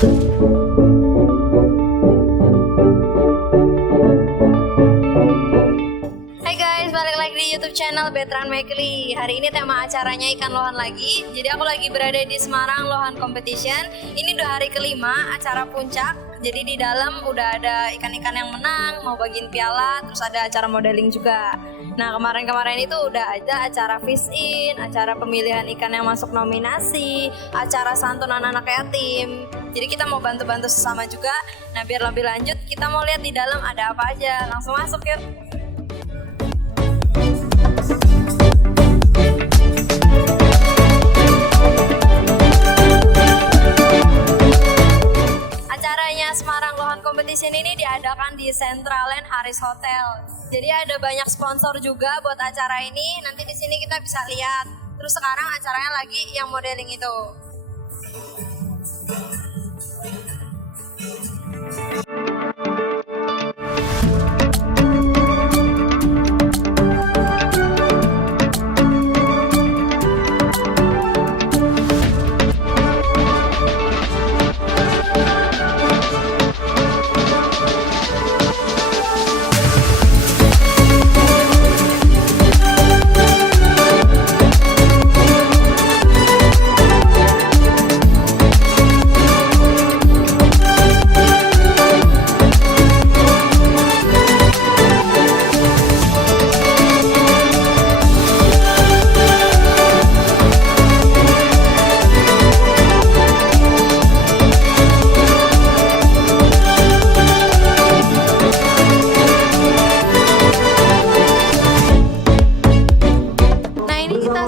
Hai guys, balik lagi di YouTube channel Betran Mekli. Hari ini tema acaranya ikan lohan lagi. Jadi aku lagi berada di Semarang Lohan Competition. Ini udah hari kelima acara puncak. Jadi di dalam udah ada ikan-ikan yang menang, mau bagiin piala, terus ada acara modeling juga. Nah kemarin-kemarin itu udah ada acara fish in, acara pemilihan ikan yang masuk nominasi, acara santunan anak yatim. Jadi kita mau bantu-bantu sesama juga. Nah biar lebih lanjut, kita mau lihat di dalam ada apa aja. Langsung masuk yuk. Acaranya Semarang Lohan Competition ini diadakan di Centraland Haris Hotel. Jadi ada banyak sponsor juga buat acara ini. Nanti di sini kita bisa lihat. Terus sekarang acaranya lagi yang modeling itu.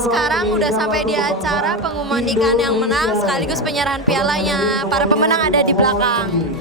Sekarang udah sampai di acara pengumuman ikan yang menang sekaligus penyerahan pialanya. Para pemenang ada di belakang.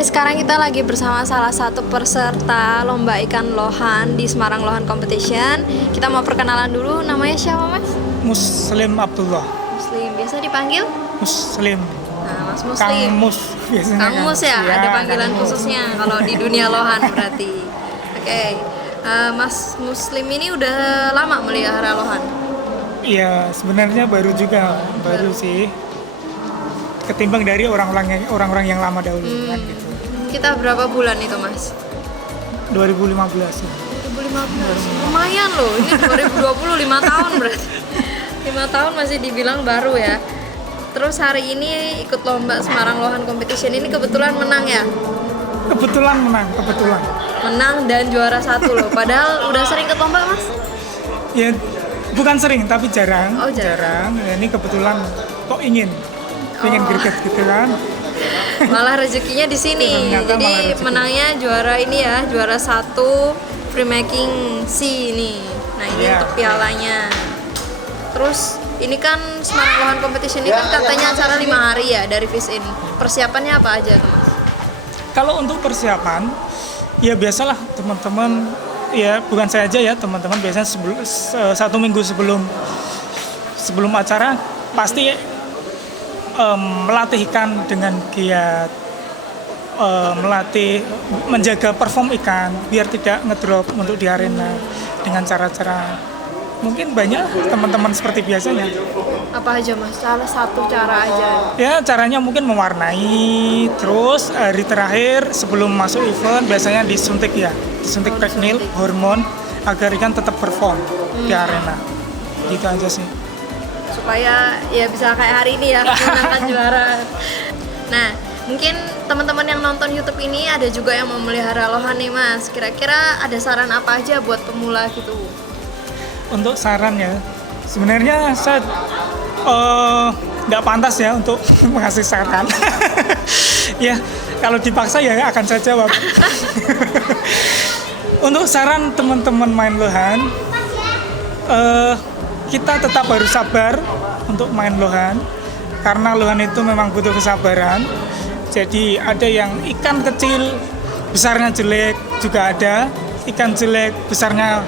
guys, sekarang kita lagi bersama salah satu peserta lomba ikan lohan di Semarang Lohan Competition. Kita mau perkenalan dulu, namanya siapa mas? Muslim Abdullah. Muslim, biasa dipanggil? Muslim. Nah, Mas Muslim. Kang Mus biasanya. Kang Mus ya, Ya, ada panggilan Kang Mus. khususnya kalau di dunia lohan berarti. Oke, Mas Muslim ini udah lama melihara lohan? Iya, sebenarnya baru juga, baru sih. Ketimbang dari orang-orang yang lama dahulu kan gitu. Kita berapa bulan itu mas? 2015 ya. 2015, lumayan loh, ini 2020 5 tahun berarti 5 tahun masih dibilang baru ya. Terus hari ini ikut lomba Semarang Lohan Competition ini kebetulan menang ya? Kebetulan menang, kebetulan. Menang dan juara 1 loh, padahal udah sering ikut lomba mas? Ya, bukan sering tapi jarang. Oh, jarang. Ya, ini kebetulan kok ingin greget gitu kan. Malah rezekinya di sini. Ternyata Jadi malah rezeki. menangnya juara ini ya, juara 1 free making C ini. Nah, ini Iya. untuk pialanya. Terus ini kan Semarang Lohan Competition ini kan katanya acara 5 hari ya dari Fish In. Persiapannya apa aja tuh mas? Kalau untuk persiapan, ya biasalah teman-teman, ya bukan saya aja ya, teman-teman biasanya 1 minggu sebelum acara pasti melatih ikan dengan giat, melatih menjaga perform ikan biar tidak ngedrop untuk di arena dengan cara-cara mungkin banyak teman-teman seperti biasanya. Apa aja mas? Salah satu cara aja. Ya caranya mungkin mewarnai, terus hari terakhir sebelum masuk event biasanya disuntik Oh, pregnil, hormon agar ikan tetap perform di arena. Gitu aja sih. Supaya ya bisa kayak hari ini ya menangkan juara. Nah, mungkin teman-teman yang nonton YouTube ini ada juga yang mau melihara lohan nih mas. Kira-kira ada saran apa aja buat pemula gitu? Untuk saran ya, sebenarnya saya nggak pantas ya untuk mengasih saran. Ya, kalau dipaksa ya akan saya jawab. Untuk saran teman-teman main lohan, kita tetap harus sabar untuk main lohan, karena lohan itu memang butuh kesabaran. Jadi ada yang ikan kecil, besarnya jelek juga ada, ikan jelek, besarnya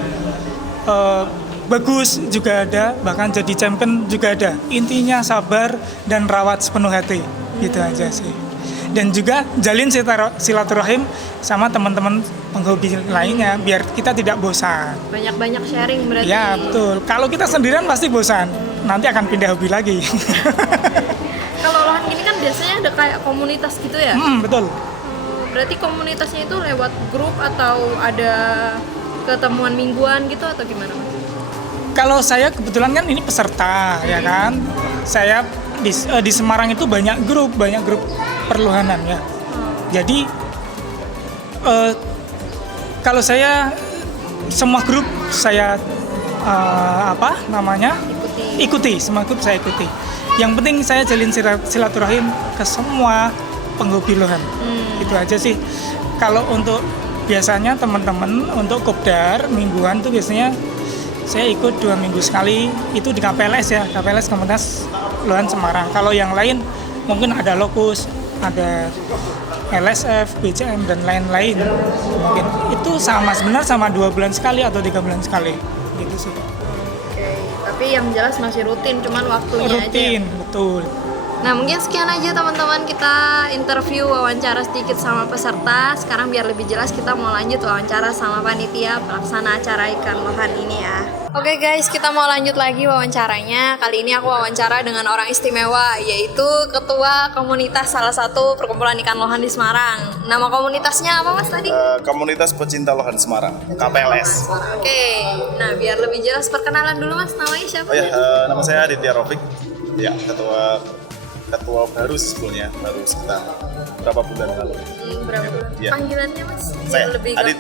bagus juga ada, bahkan jadi champion juga ada. Intinya sabar dan rawat sepenuh hati, gitu aja sih. Dan juga jalin silaturahim sama teman-teman penghobi lainnya biar kita tidak bosan. Banyak-banyak sharing berarti. Ya betul. Kalau kita sendirian pasti bosan. Nanti akan pindah hobi lagi. Kalau lohan gini kan biasanya ada kayak komunitas gitu ya? Betul. Berarti komunitasnya itu lewat grup atau ada ketemuan mingguan gitu atau gimana mas? Kalau saya kebetulan kan ini peserta ya kan. Saya di Semarang itu banyak grup perlohanan ya. Jadi kalau saya semua grup saya ikuti, semua grup saya ikuti. Yang penting saya jalin silaturahim ke semua penghobi lohan. Itu aja sih. Kalau untuk biasanya teman-teman untuk kopdar mingguan tuh biasanya saya ikut 2 minggu sekali, itu di KPLS ya, KPLS Komunitas Lohan Semarang. Kalau yang lain mungkin ada Lokus, ada LSF, BCM dan lain-lain. Mungkin itu sebenarnya sama 2 bulan sekali atau 3 bulan sekali, gitu sih. Oke, tapi yang jelas masih rutin, cuman waktunya aja. Rutin, betul. Nah mungkin sekian aja teman-teman, kita interview wawancara sedikit sama peserta. Sekarang biar lebih jelas kita mau lanjut wawancara sama panitia pelaksana acara ikan lohan ini ya. Oke guys, kita mau lanjut lagi wawancaranya. Kali ini aku wawancara dengan orang istimewa, yaitu ketua komunitas salah satu perkumpulan ikan lohan di Semarang. Nama komunitasnya apa mas tadi? Komunitas Pecinta Lohan Semarang, KPLS. Oke, nah biar lebih jelas perkenalan dulu mas, namanya siapa? Oh ya, nama saya Aditya Rofik. Ya, ketua baru sebetulnya, baru sekitar berapa bulan lalu. Berapa bulan? Ya. Panggilannya mas? Saya Lebih Adit.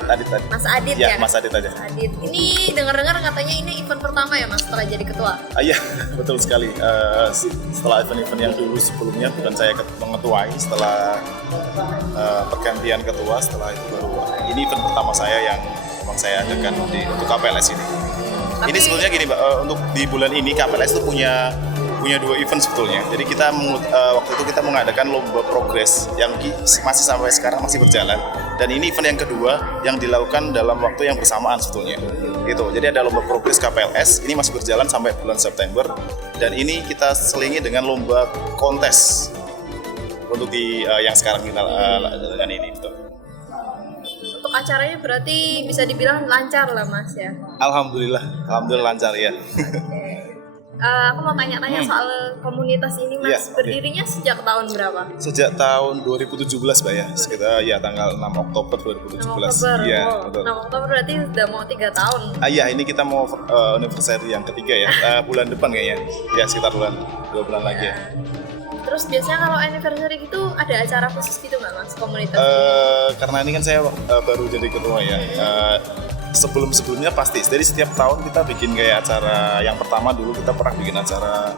Mas Adit Ya, ya? Mas Adit aja. Adit. Ini dengar-dengar katanya ini event pertama ya mas setelah jadi ketua? Iya, betul sekali. Setelah event-event yang dulu sebelumnya bukan saya mengetuai, setelah pergantian ketua, setelah itu baru ini event pertama saya yang memang saya adakan untuk KPLS ini. Tapi, ini sebetulnya gini Mbak, untuk di bulan ini KPLS itu punya punya 2 event sebetulnya. Jadi kita waktu itu kita mengadakan lomba progres yang masih sampai sekarang masih berjalan. Dan ini event yang kedua yang dilakukan dalam waktu yang bersamaan sebetulnya. Gitu. Jadi ada lomba progres KPLS, ini masih berjalan sampai bulan September. Dan ini kita selingi dengan lomba kontes untuk yang sekarang kita lakukan ini. Betul. Untuk acaranya berarti bisa dibilang lancar lah Mas ya. Alhamdulillah lancar ya. Aku mau tanya-tanya soal komunitas ini Mas. Ya, Berdirinya sejak tahun berapa? Sejak tahun 2017 Mbak ya, sekitar ya tanggal 6 Oktober 2017. 6 Oktober, Iya, oh, betul. 6 Oktober berarti sudah mau 3 tahun. Iya, ini kita mau anniversary yang ketiga ya, bulan depan kayaknya. Ya sekitar 2 bulan lagi ya. Terus biasanya kalau anniversary gitu ada acara khusus gitu nggak Mas komunitas? Karena ini kan saya baru jadi ketua ya. Sebelumnya pasti. Jadi setiap tahun kita bikin kayak acara. Yang pertama dulu kita pernah bikin acara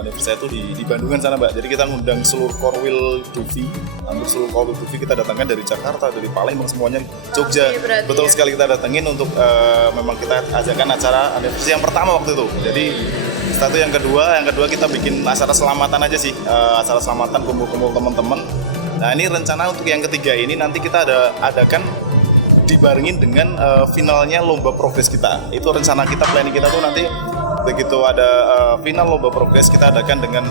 anniversary itu di Bandungan sana Mbak. Jadi kita ngundang seluruh Korwil Dufi, hampir seluruh Korwil Dufi kita datangkan dari Jakarta, dari Palembang semuanya, Jogja. Betul sekali kita datengin untuk memang kita ajakan acara anniversary yang pertama waktu itu. Jadi satu yang kedua kita bikin acara selamatan aja sih, acara selamatan kumpul-kumpul teman-teman. Nah ini rencana untuk yang ketiga ini nanti kita adakan dibarengin dengan finalnya lomba progres kita. Itu rencana kita, planning kita tuh nanti begitu ada final lomba progres kita adakan dengan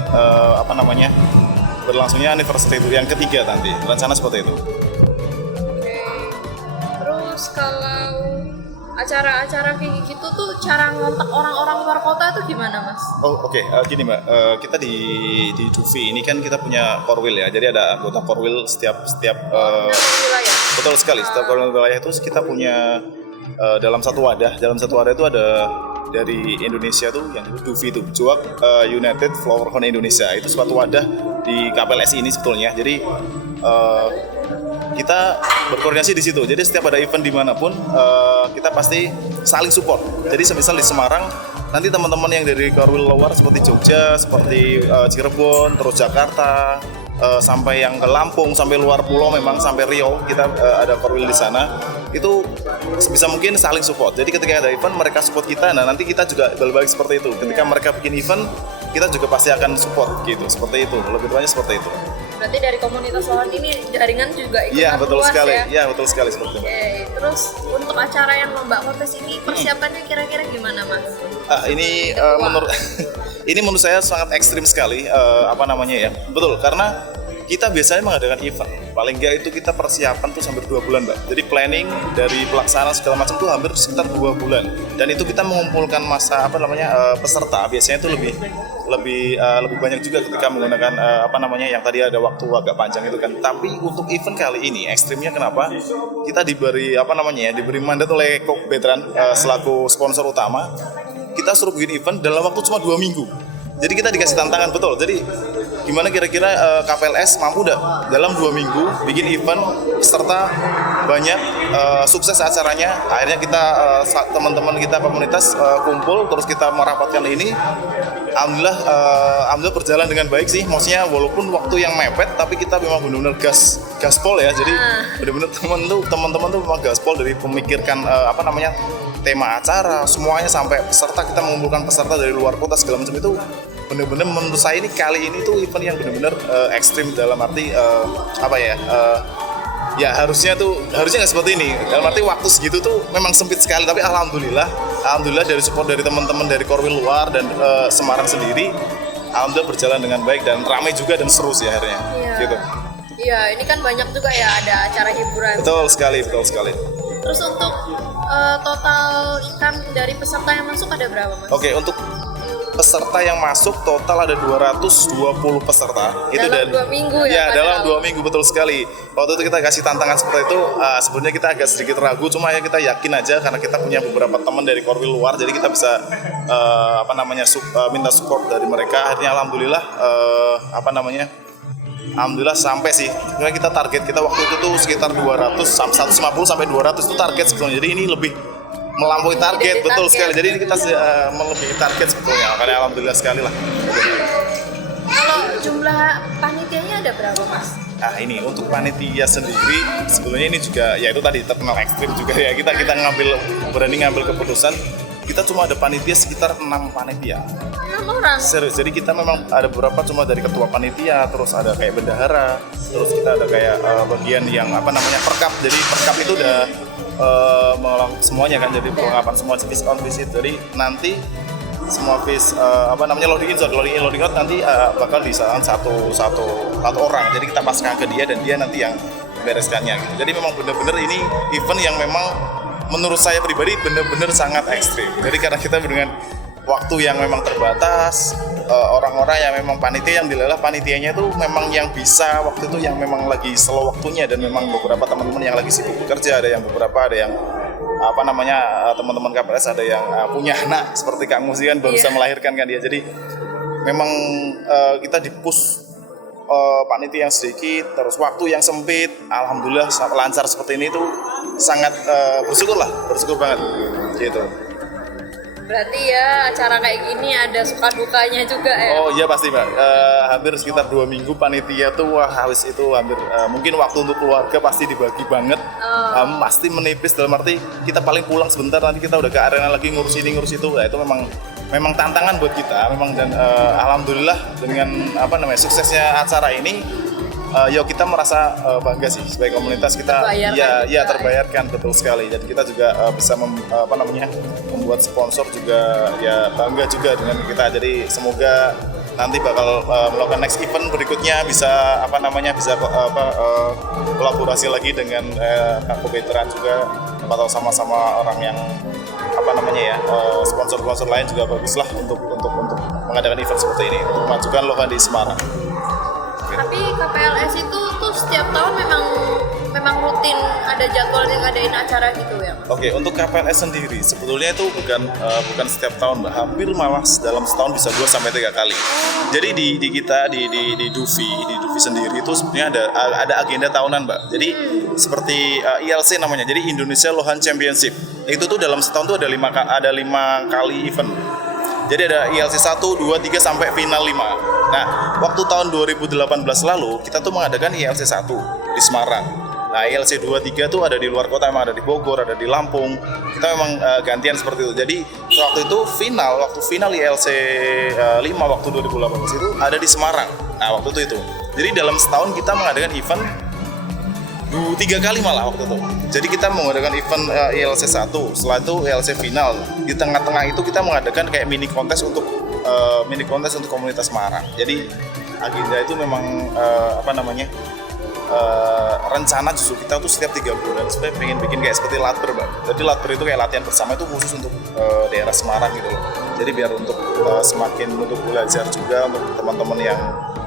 berlangsungnya anniversary itu yang ketiga nanti. Rencana seperti itu. Oke. Terus kalau acara-acara kayak gitu tuh cara ngontak orang-orang luar kota itu gimana Mas? Oh oke. Gini Mbak, kita di Dufi ini kan kita punya Korwil ya, jadi ada anggota Korwil setiap Wilayah. betul sekali, setiap Korwil wilayah itu kita punya dalam satu wadah itu ada dari Indonesia tuh yang Dufi itu Juak United Flower Horn Indonesia, itu suatu wadah di KPLS ini sebetulnya. Jadi kita berkoordinasi di situ. Jadi setiap ada event dimanapun kita pasti saling support. Jadi semisal di Semarang nanti teman-teman yang dari Korwil luar seperti Jogja, seperti Cirebon, terus Jakarta, sampai yang ke Lampung, sampai luar pulau memang sampai Riau kita ada Korwil di sana. Itu sebisa mungkin saling support. Jadi ketika ada event mereka support kita, nah nanti kita juga balik seperti itu. Ketika mereka bikin event kita juga pasti akan support gitu. Seperti itu. Lebih banyak seperti itu. Berarti dari komunitas Lohan ini jaringan juga ikutan Iya betul luas sekali. ya? Iya betul sekali seperti itu. Oke, terus untuk acara yang lomba kontes ini persiapannya kira-kira gimana Mas? Ini menurut saya sangat ekstrim sekali betul karena kita biasanya mengadakan event paling nggak itu kita persiapan tuh sampai 2 bulan Mbak. Jadi planning dari pelaksanaan segala macam tuh hampir sekitar 2 bulan dan itu kita mengumpulkan masa peserta biasanya itu lebih banyak juga ketika menggunakan yang tadi ada waktu agak panjang itu kan. Tapi untuk event kali ini ekstrimnya kenapa? Kita diberi mandat oleh Kok Betran selaku sponsor utama. Kita suruh bikin event dalam waktu cuma 2 minggu. Jadi kita dikasih tantangan betul. Jadi gimana kira-kira KPLS mampu dalam 2 minggu bikin event peserta banyak, sukses acaranya. Akhirnya kita teman-teman kita komunitas kumpul terus kita merapatkan ini. Alhamdulillah berjalan dengan baik sih. Maksudnya walaupun waktu yang mepet tapi kita memang benar-benar gaspol ya. Jadi benar-benar teman-teman tuh memang gaspol dari memikirkan tema acara semuanya sampai peserta, kita mengumpulkan peserta dari luar kota segala macam itu benar-benar menurut saya ini kali ini tuh event yang benar-benar ekstrim dalam arti harusnya nggak seperti ini dalam arti waktu segitu tuh memang sempit sekali tapi alhamdulillah dari support dari teman-teman dari Korwil luar dan Semarang sendiri alhamdulillah berjalan dengan baik dan ramai juga dan seru sih akhirnya gitu. Iya, ini kan banyak juga ya ada acara hiburan. Betul sekali. Terus untuk total ikan dari peserta yang masuk ada berapa Mas? Oke, untuk peserta yang masuk total ada 220 peserta. Itu dalam 2 minggu ya? Ya, dalam 2 minggu betul sekali. Waktu itu kita kasih tantangan seperti itu, sebenarnya kita agak sedikit ragu, cuma ya kita yakin aja karena kita punya beberapa teman dari Korwil luar, jadi kita bisa minta support dari mereka. Akhirnya alhamdulillah alhamdulillah sampai sih. Karena kita target kita waktu itu tuh sekitar 150 sampai 200 itu target sebetulnya. Jadi ini lebih melampaui target, betul sekali. Jadi ini kita melebihi target sebetulnya. Karena alhamdulillah sekali lah. Kalau jumlah panitianya ada berapa Mas? Nah ini untuk panitia sendiri sebetulnya ini juga ya itu tadi terkenal ekstrim juga ya. Kita berani ngambil keputusan. kita cuma ada panitia sekitar 6 panitia. 6 orang. Serius, jadi kita memang ada beberapa cuma dari ketua panitia, terus ada kayak bendahara, terus kita ada kayak bagian yang perkap. Jadi perkap itu udah mengolah semuanya kan, jadi perlengkapan semua jenis on visit. Jadi nanti semua loading out nanti bakal disaran satu orang. Jadi kita paskan ke dia dan dia nanti yang bereskannya gitu. Jadi memang benar-benar ini event yang memang menurut saya pribadi benar-benar sangat ekstrim. Jadi karena kita dengan waktu yang memang terbatas, orang-orang yang memang panitia yang dilelah panitianya itu memang yang bisa waktu itu yang memang lagi slow waktunya, dan memang beberapa teman-teman yang lagi sibuk bekerja, ada yang teman-teman KPLS ada yang punya anak seperti Kang Musi kan baru bisa melahirkan kan dia. Jadi memang kita di-push panitia yang sedikit, terus waktu yang sempit, alhamdulillah lancar seperti ini tuh sangat bersyukur banget gitu. Berarti ya acara kayak gini ada suka dukanya juga ya? Oh iya pasti Mbak, hampir sekitar 2 minggu panitia tuh habis itu hampir mungkin waktu untuk keluarga pasti dibagi banget. Pasti menipis, dalam arti kita paling pulang sebentar nanti kita udah ke arena lagi ngurus ini ngurus itu. Nah, itu memang tantangan buat kita memang, dan alhamdulillah dengan suksesnya acara ini kita merasa bangga sih sebagai komunitas kita terbayarkan betul sekali, dan kita juga bisa membuat sponsor juga ya bangga juga dengan kita. Jadi semoga nanti bakal melakukan next event berikutnya bisa kolaborasi lagi dengan veteran juga, atau sama-sama orang yang sponsor-sponsor lain juga baguslah untuk mengadakan event seperti ini untuk memajukan Lohan di Semarang. Tapi KPLS itu tuh setiap tahun memang rutin ada jadwal yang ngadain acara gitu ya? Oke, untuk KPLS sendiri sebetulnya itu bukan setiap tahun Mbak, hampir malah dalam setahun bisa 2-3 kali. Jadi di kita di Dufi sendiri itu sebenarnya ada agenda tahunan Mbak. Jadi seperti ILC namanya, jadi Indonesia Lohan Championship. Itu tuh dalam setahun tuh ada 5 kali event. Jadi ada ILC 1, 2, 3 sampai final 5. Nah, waktu tahun 2018 lalu kita tuh mengadakan ILC 1 di Semarang. Nah, ILC 2, 3 tuh ada di luar kota, emang ada di Bogor, ada di Lampung. Kita memang gantian seperti itu. Jadi waktu final ILC 5 waktu 2018 itu ada di Semarang. Nah, waktu itu. Jadi dalam setahun kita mengadakan event 3 kali malah waktu itu. Jadi kita mengadakan event ILC 1, setelah itu ILC final. Di tengah-tengah itu kita mengadakan kayak mini kontes untuk komunitas Semarang. Jadi agenda itu memang rencana justru kita tuh setiap 3 bulan sebenarnya pengen bikin kayak seperti latber Mbak. Jadi latber itu kayak latihan bersama itu khusus untuk daerah Semarang gitu loh. Jadi biar untuk semakin untuk belajar juga untuk teman-teman yang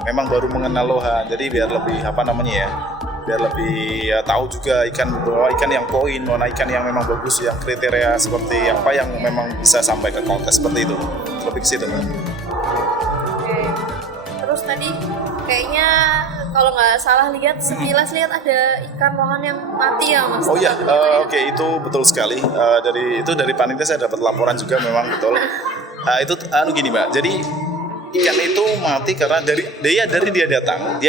memang baru mengenal Lohan. Jadi biar lebih biar lebih tahu juga ikan yang poin, mana ikan yang memang bagus, yang kriteria seperti apa yang memang bisa sampai ke kontes seperti itu. Lebih ke situ. Oke. Terus tadi kayaknya kalau nggak salah sekilas lihat ada ikan lohan yang mati ya Mas? Oh iya, oke, itu betul sekali. Dari panitia saya dapat laporan juga memang betul. Itu gini Mbak, jadi ikan itu mati karena dari dia datang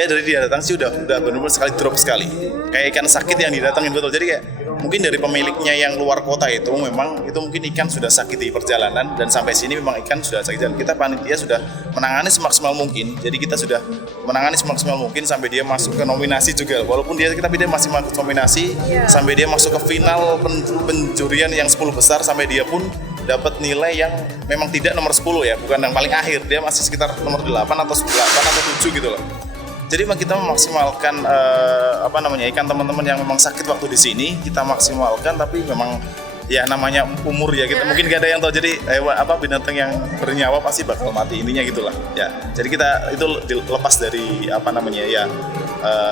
sih udah benar-benar sekali drop sekali, kayak ikan sakit yang didatangin betul. Jadi kayak mungkin dari pemiliknya yang luar kota itu memang itu mungkin ikan sudah sakit di perjalanan, dan sampai sini memang ikan sudah sakit, dan kita panitia sudah menangani semaksimal mungkin. Jadi kita sudah menangani semaksimal mungkin sampai dia masuk ke nominasi juga, walaupun dia masih masuk nominasi sampai dia masuk ke final penjurian yang 10 besar, sampai dia pun dapat nilai yang memang tidak nomor 10 ya, bukan yang paling akhir, dia masih sekitar nomor 8 atau 7 gitu loh. Jadi kita memaksimalkan ikan teman-teman yang memang sakit waktu di sini kita maksimalkan, tapi memang ya namanya umur ya, kita mungkin gak ada yang tahu. Jadi binatang yang bernyawa pasti bakal mati, intinya gitulah ya. Jadi kita itu lepas dari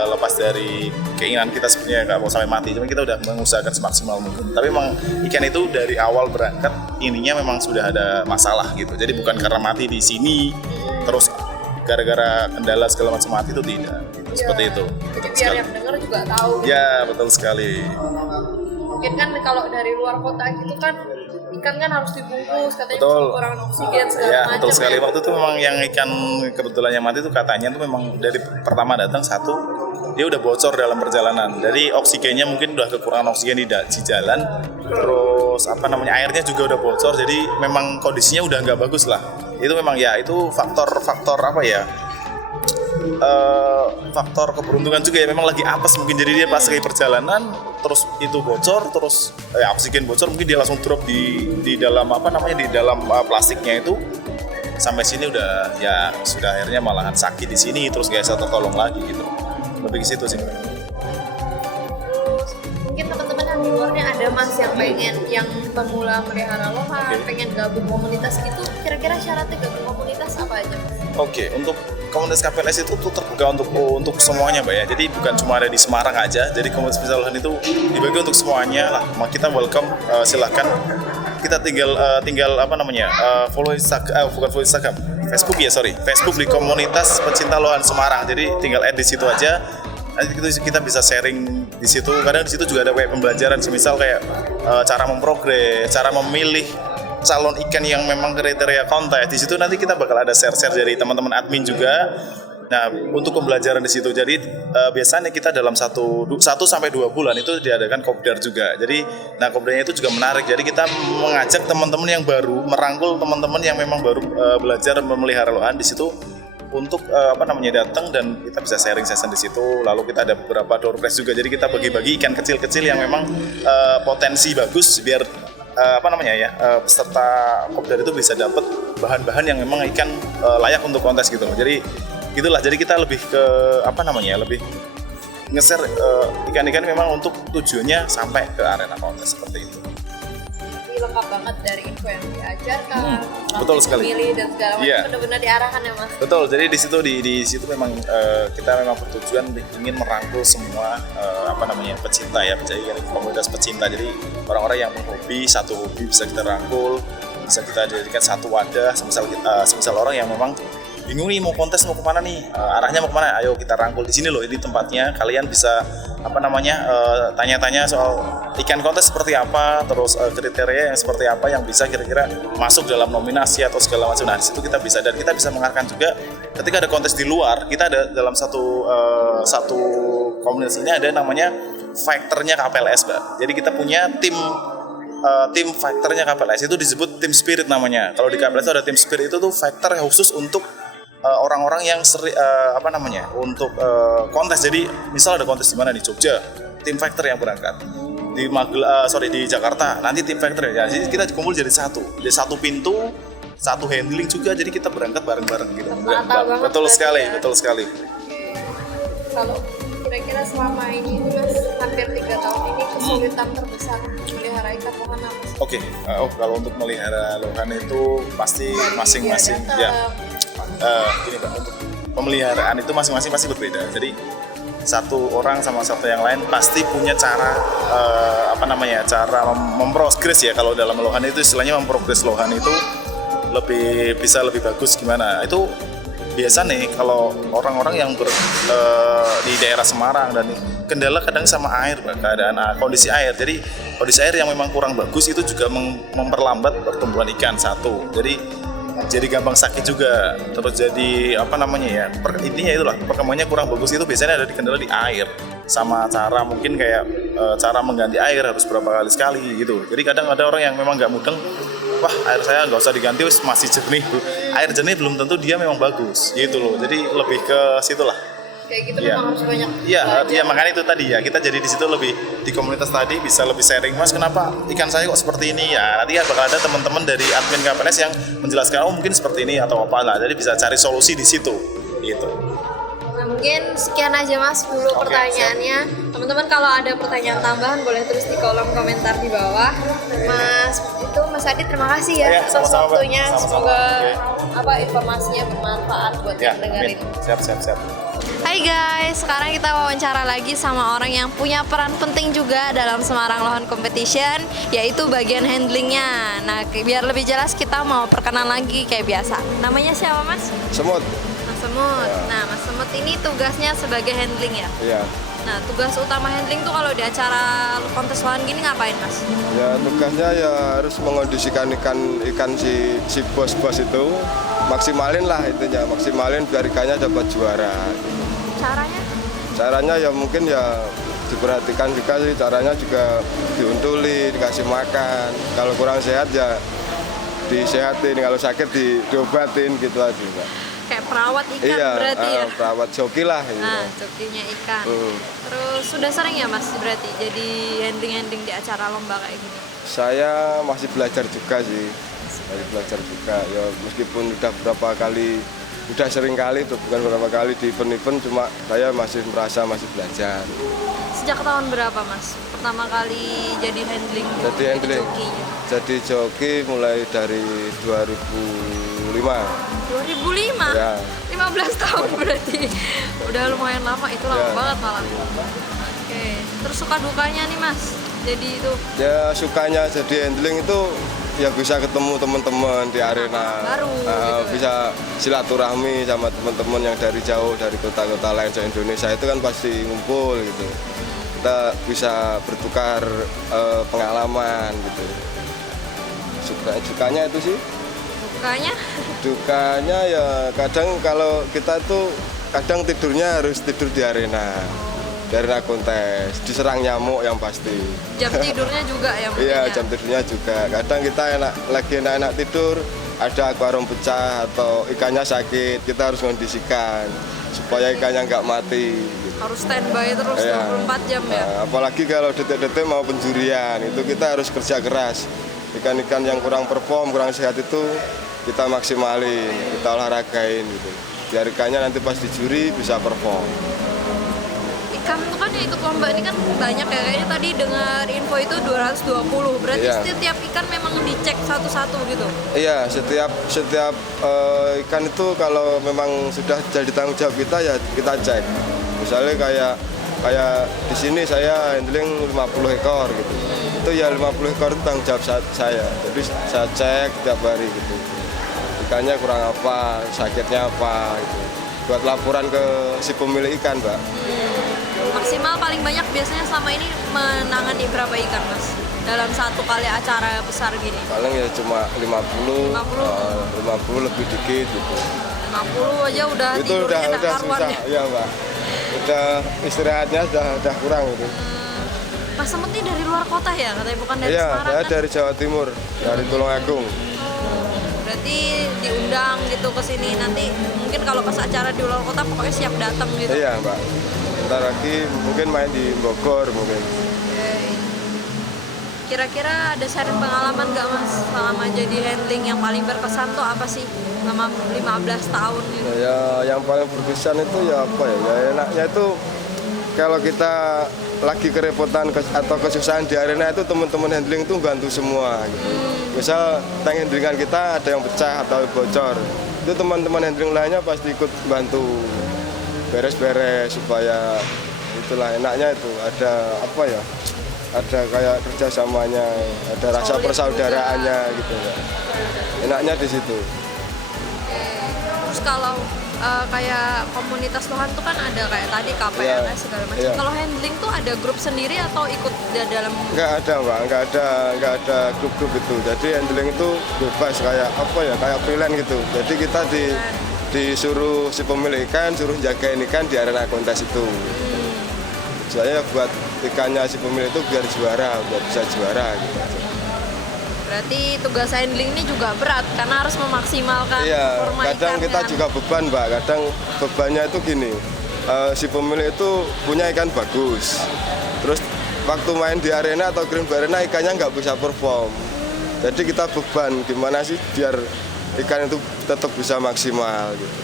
lepas dari keinginan kita sebenarnya nggak mau sampai mati, cuma kita udah mengusahakan semaksimal mungkin. Tapi memang ikan itu dari awal berangkat ininya memang sudah ada masalah gitu. Jadi bukan karena mati di sini terus gara-gara kendala segala macam mati, itu tidak gitu. Seperti itu. Jadi biar yang dengar juga tahu. Ya betul sekali. Mungkin kan kalau dari luar kota gitu kan ikan kan harus dibungkus, katanya Betul. kekurangan oksigen segala Ya, macam. betul sekali. Waktu itu memang yang ikan kebetulan yang mati itu katanya tuh memang dari pertama datang satu dia udah bocor dalam perjalanan. Jadi oksigennya mungkin udah kekurangan oksigen di jalan. Terus airnya juga udah bocor. Jadi memang kondisinya udah nggak bagus lah. Itu memang ya itu faktor faktor keberuntungan juga ya, memang lagi apes mungkin, jadi dia pas lagi perjalanan terus itu bocor, terus oksigen bocor, mungkin dia langsung drop di dalam di dalam plastiknya itu. Sampai sini udah ya sudah akhirnya malahan sakit di sini, terus gak bisa tertolong lagi gitu. Lebih ke situ sih. Terus mungkin teman-teman yang di luarnya ada Mas yang pengen, yang pemula melihara lohan, pengen gabung komunitas gitu, kira-kira syaratnya gabung komunitas apa aja? Oke, untuk komunitas KPLS itu tuh terbuka untuk semuanya, Mbak ya. Jadi bukan cuma ada di Semarang aja. Jadi komunitas pencinta lohan itu dibagi untuk semuanya lah. Kita welcome, silahkan. Kita tinggal follow Instagram, bukan follow Instagram, Facebook ya, Facebook di komunitas pecinta lohan Semarang. Jadi tinggal add di situ aja. Nanti kita bisa sharing di situ. Kadang di situ juga ada kayak pembelajaran, semisal kayak cara memprogres, cara memilih calon ikan yang memang kriteria kontes. Di situ nanti kita bakal ada share-share dari teman-teman admin juga. Nah, untuk pembelajaran di situ. Jadi biasanya kita dalam 1 sampai 2 bulan itu diadakan kopdar juga. Jadi kopdarnya itu juga menarik. Jadi kita mengajak teman-teman yang baru, merangkul teman-teman yang memang baru belajar memelihara lohan di situ untuk datang, dan kita bisa sharing session di situ. Lalu kita ada beberapa door prize juga. Jadi kita bagi-bagi ikan kecil-kecil yang memang potensi bagus biar peserta kopdar itu bisa dapat bahan-bahan yang memang ikan layak untuk kontes gitu. Jadi gitulah. Jadi kita lebih ke lebih nge-share ikan-ikan memang untuk tujuannya sampai ke arena kontes seperti itu. Jadi lengkap banget dari info yang diajarkan, betul sekali. Memilih dan segala macam, benar-benar diarahkan ya Mas. Betul. Jadi di situ memang kita memang bertujuan ingin merangkul semua pecinta ya, komunitas pecinta. Jadi orang-orang yang hobi, satu hobi bisa kita rangkul, bisa kita jadikan satu wadah. Semisal orang yang memang bingung nih mau kontes mau kemana nih, arahnya mau kemana, ayo kita rangkul di sini loh, ini tempatnya. Kalian bisa tanya-tanya soal ikan kontes seperti apa, terus kriteria yang seperti apa yang bisa kira-kira masuk dalam nominasi atau segala macam. Nah, di situ kita bisa, dan kita bisa mengarahkan juga ketika ada kontes di luar. Kita ada dalam satu komunitas ini ada namanya fighternya KPLS, Mbak. Jadi kita punya tim fighternya KPLS, itu disebut tim spirit namanya. Kalau di KPLS itu ada tim spirit, itu tuh fighter yang khusus untuk orang-orang yang untuk kontes. Jadi misal ada kontes di mana di Jogja, tim fighter yang berangkat. Di Jakarta nanti tim fighter ya. Jadi kita kumpul jadi satu pintu, satu handling juga. Jadi kita berangkat bareng-bareng gitu. Betul sekali. Oke. Kalau kira-kira selama ini Mas hampir 3 tahun ini kesulitan terbesar melihara ikan lohan apa? Oke. Kalau untuk melihara lohan itu pasti masing-masing ya. Gini Pak, untuk pemeliharaan itu masing-masing pasti berbeda. Jadi satu orang sama satu yang lain pasti punya cara cara memprogres ya. Kalau dalam lohan itu istilahnya memprogres lohan itu bisa lebih bagus gimana. Itu biasa nih kalau orang-orang yang di daerah Semarang, dan kendala kadang sama air, keadaan kondisi air. Jadi kondisi air yang memang kurang bagus itu juga memperlambat pertumbuhan ikan satu. Jadi gampang sakit juga. Terus jadi intinya itulah, perkembangannya kurang bagus itu biasanya ada di kendala di air, sama cara mungkin kayak cara mengganti air harus berapa kali sekali gitu. Jadi kadang ada orang yang memang nggak mudeng, wah air saya nggak usah diganti, masih jernih. Air jernih belum tentu dia memang bagus gitu loh. Jadi lebih ke situlah. Kayak gitu memang harus banyak. Iya, makanya itu tadi ya, kita jadi di situ lebih di komunitas tadi bisa lebih sharing, Mas kenapa ikan saya kok seperti ini ya. Nanti ya bakal ada teman-teman dari admin KPLS yang menjelaskan mungkin seperti ini atau apa lah. Jadi bisa cari solusi di situ gitu. Nah, mungkin sekian aja Mas dulu pertanyaannya. Teman-teman kalau ada pertanyaan tambahan boleh tulis di kolom komentar di bawah. Mas Adi terima kasih ya atas waktunya. Semoga informasinya bermanfaat buat yang dengerin. Siap. Hai guys, sekarang kita wawancara lagi sama orang yang punya peran penting juga dalam Semarang Lohan Competition, yaitu bagian handlingnya. Nah, biar lebih jelas kita mau perkenalan lagi kayak biasa. Namanya siapa Mas? Semut. Mas Semut. Ya. Nah, Mas Semut ini tugasnya sebagai handling ya. Iya. Nah, tugas utama handling tuh kalau di acara kontes lohan gini ngapain, Mas? Ya tugasnya ya harus mengondisikan ikan si bos-bos itu, maksimalin lah intinya, maksimalin biar ikannya dapat juara. Caranya? Caranya ya mungkin ya diperhatikan juga sih, caranya juga diuntuli, dikasih makan. Kalau kurang sehat ya disehatin, kalau sakit diobatin gitu aja, Mbak. Kayak perawat ikan Iya, berarti ya. perawat joki lah gitu. Nah, jokinya ikan. Hmm. Terus sudah sering ya Mas berarti jadi handling-handling di acara lomba kayak gini? Saya masih belajar juga sih, masih belajar juga. Ya meskipun udah berapa kali, udah sering kali, tuh bukan berapa kali di event-event, cuma saya masih merasa masih belajar. Sejak tahun berapa Mas pertama kali jadi handling? Jadi handling, jokinya? jadi joki mulai dari 2005. 2005? Ya. 15 tahun berarti. Udah lumayan lama, itu lama Ya. banget malah. Oke, terus suka dukanya nih Mas. Jadi itu Ya sukanya jadi handling itu ya bisa ketemu teman-teman di arena, Baru, gitu. bisa silaturahmi sama teman-teman yang dari jauh, dari kota-kota lain di Indonesia itu kan pasti ngumpul gitu. Kita bisa bertukar pengalaman gitu. Sukanya itu sih. dukanya. Dukanya ya kadang kalau kita tuh kadang tidurnya harus tidur di arena kontes, diserang nyamuk yang pasti. Jam tidurnya juga ya mungkin Iya, ya? jam tidurnya juga. Kadang kita lagi enak-enak tidur, ada akuarium pecah atau ikannya sakit, kita harus mengondisikan supaya ikannya nggak mati. Harus standby terus Iya. 24 jam ya? Nah, apalagi kalau detik-detik mau penjurian, itu kita harus kerja keras. Ikan-ikan yang kurang perform, kurang sehat itu kita maksimalin, kita olahragain gitu. Biar ikannya nanti pas dijuri bisa perform. Ikan tuh kan yang ikut lomba ini kan banyak ya, kayaknya tadi dengar info itu 220, berarti Iya. setiap ikan memang dicek satu-satu gitu? Iya, setiap ikan itu kalau memang sudah jadi tanggung jawab kita ya kita cek. Misalnya kayak di sini saya handling 50 ekor gitu. Itu ya 50 ekor itu tanggung jawab saya. Jadi saya cek tiap hari gitu. Ikannya kurang apa, sakitnya apa gitu. Buat laporan ke si pemilik ikan, Mbak. Maksimal paling banyak biasanya selama ini menangani berapa ikan Mas? Dalam satu kali acara besar gini? Paling ya cuma 50, 50 lebih dikit gitu. 50 aja udah Itu tidurnya udah nggak karuan susah, ya? ya Mbak. Udah istirahatnya sudah kurang gitu. Mas Semut ini dari luar kota ya? Katanya bukan dari Iya, Semarang saya kan? dari Jawa Timur, dari Tulungagung. Berarti diundang gitu ke sini, nanti mungkin kalau pas acara di luar kota pokoknya siap datang gitu? Iya Mbak. Ntar lagi mungkin main di Bogor mungkin. Oke. Kira-kira ada sharing pengalaman nggak Mas selama jadi handling yang paling berkesan tuh apa sih selama 15 tahun gitu? Ya yang paling berkesan itu ya apa ya? Ya enaknya itu kalau kita lagi kerepotan atau kesusahan di arena itu teman-teman handling itu bantu semua gitu. Misal tank handlingan kita ada yang pecah atau bocor, itu teman-teman handling lainnya pasti ikut bantu beres-beres supaya itulah enaknya itu ada apa ya? Ada kayak kerjasamanya, ada rasa Solid persaudaraannya gitu ya. Enaknya di situ. Terus kalau kayak komunitas lohan tuh kan ada kayak tadi KPLS Iya. segala macam. Iya. Kalau handling tuh ada grup sendiri atau ikut dalam? Enggak ada Mbak, enggak ada grup-grup itu. Jadi handling itu bebas kayak apa ya, kayak freelance gitu. Jadi kita disuruh si pemilik ikan, suruh jagain ikan di arena kontes itu. Soalnya buat ikannya si pemilik itu biar juara, biar bisa juara gitu. Berarti tugas handling ini juga berat karena harus memaksimalkan Iya, performa kadang ikan kita kan? juga beban Mbak, kadang bebannya itu gini, si pemilik itu punya ikan bagus, terus waktu main di arena atau green arena ikannya nggak bisa perform, jadi kita beban gimana sih biar ikan itu tetap bisa maksimal gitu.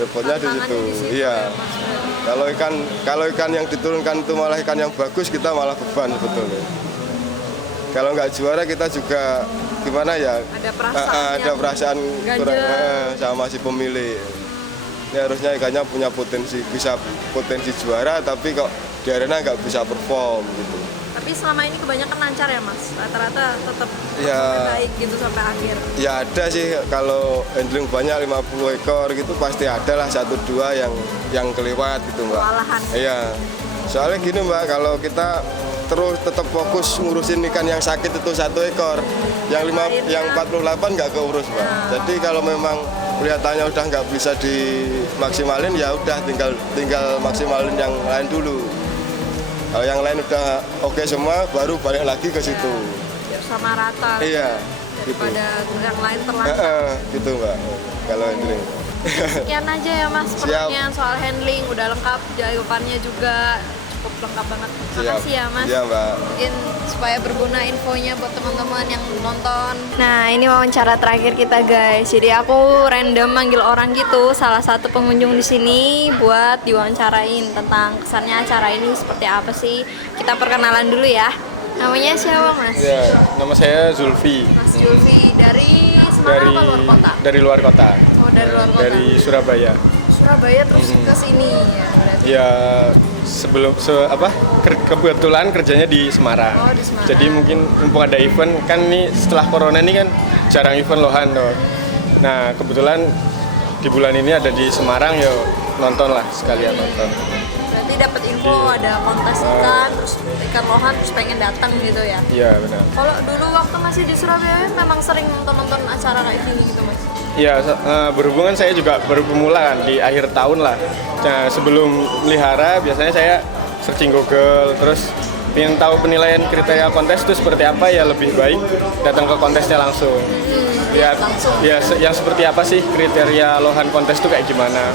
Repotnya di Tantangannya situ, di situ iya. ya, Mas. Kalau ikan yang diturunkan itu malah ikan yang bagus, kita malah beban sebetulnya. Kalau nggak juara kita juga gimana ya? Ada perasaan ada yang perasaan ganjel. kurang sama si pemilik. Ini harusnya ikannya punya potensi, bisa potensi juara, tapi kok di arena nggak bisa perform gitu. Tapi Tapi selama ini kebanyakan lancar ya Mas? Rata-rata tetap Ya. baik gitu sampai akhir. Ya ada sih, kalau handling banyak 50 ekor gitu pasti ada lah 1-2 yang kelewat gitu Mbak. Kewalahan. Iya, soalnya gini Mbak, kalau kita terus tetap fokus ngurusin ikan yang sakit itu 1 ekor, yang 48 nggak keurus Mbak. Jadi kalau memang kelihatannya udah nggak bisa dimaksimalin, ya udah tinggal maksimalin yang lain dulu. Kalau yang lain udah oke semua, baru balik lagi ke situ. Biar sama rata. Iya, gitu. Daripada yang lain terlantar. Gitu Mbak, kalau handling. Sekian aja ya Mas pertanyaan soal handling, udah lengkap, jawabannya juga cukup lengkap banget. Makasih ya Mas. Iya Mbak. Mungkin supaya berguna infonya buat teman-teman yang nonton. Nah ini wawancara terakhir kita guys. Jadi aku random manggil orang gitu, salah satu pengunjung di sini buat diwawancarain tentang kesannya acara ini seperti apa sih. Kita perkenalan dulu ya. Namanya siapa Mas? Ya, nama saya Zulfi. Mas Julfi dari Semarang atau luar kota? Dari luar kota. Oh dari luar kota. Dari Surabaya. Surabaya terus ke sini ya berarti. Ya kebetulan kerjanya di Semarang. Oh, di Semarang. Jadi mungkin mumpung ada event kan nih, setelah corona ini kan jarang event lohan toh. Nah, kebetulan di bulan ini ada di Semarang, ya nonton lah, sekalian nonton. Berarti dapat info ada kontes ikan, terus ikan lohan, terus pengen datang gitu ya. Iya, benar. Kalau dulu waktu masih di Surabaya memang sering nonton acara kayak gini gitu Mas. Ya, berhubungan saya juga baru pemula kan di akhir tahun lah. Nah, sebelum melihara biasanya saya searching Google, terus ingin tahu penilaian kriteria kontes itu seperti apa, ya lebih baik datang ke kontesnya langsung. Lihat langsung. ya yang seperti apa sih kriteria lohan kontes itu kayak gimana.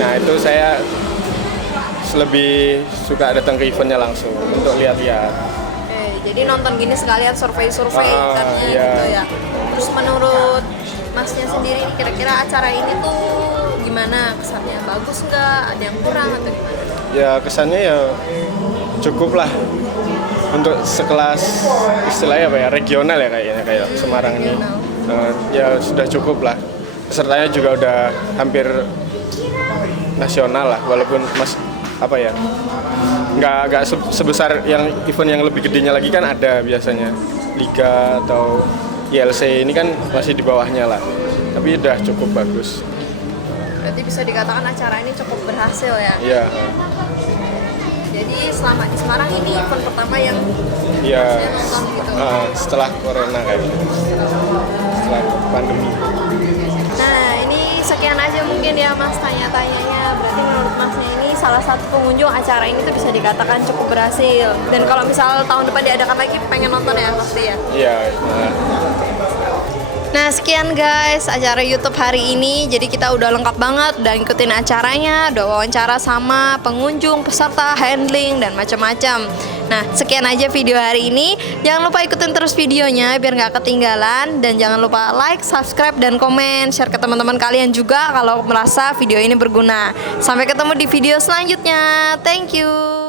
Nah, itu saya lebih suka datang ke eventnya langsung untuk lihat-lihat. Jadi nonton gini sekalian survei-survei ikannya iya. gitu ya. Terus menurut Masnya sendiri kira-kira acara ini tuh gimana kesannya? Bagus nggak? Ada yang kurang atau gimana? Ya kesannya ya cukup lah untuk sekelas istilahnya apa ya, regional ya kayaknya, kayak Semarang ini. Ya sudah cukup lah. Pesertanya juga udah hampir nasional lah, walaupun nggak sebesar yang event yang lebih gedenya lagi kan ada biasanya Liga atau ILC, ini kan masih di bawahnya lah, tapi udah cukup bagus. Berarti bisa dikatakan acara ini cukup berhasil ya? Iya. Jadi selama di Semarang ini event pertama yang Iya. saya nonton gitu. Setelah corona kayak gitu. Setelah pandemi. Nah ini sekian aja mungkin ya Mas tanya-tanyanya. Berarti menurut Masnya ini salah satu pengunjung acara ini tuh bisa dikatakan cukup berhasil. Dan kalau misal tahun depan diadakan lagi pengen nonton ya pasti ya? Iya. Nah sekian guys acara YouTube hari ini. Jadi kita udah lengkap banget, udah ngikutin acaranya, udah wawancara sama pengunjung, peserta, handling, dan macam-macam. Nah sekian aja video hari ini. Jangan lupa ikutin terus videonya biar nggak ketinggalan. Dan jangan lupa like, subscribe, dan komen. Share ke teman-teman kalian juga kalau merasa video ini berguna. Sampai ketemu di video selanjutnya. Thank you.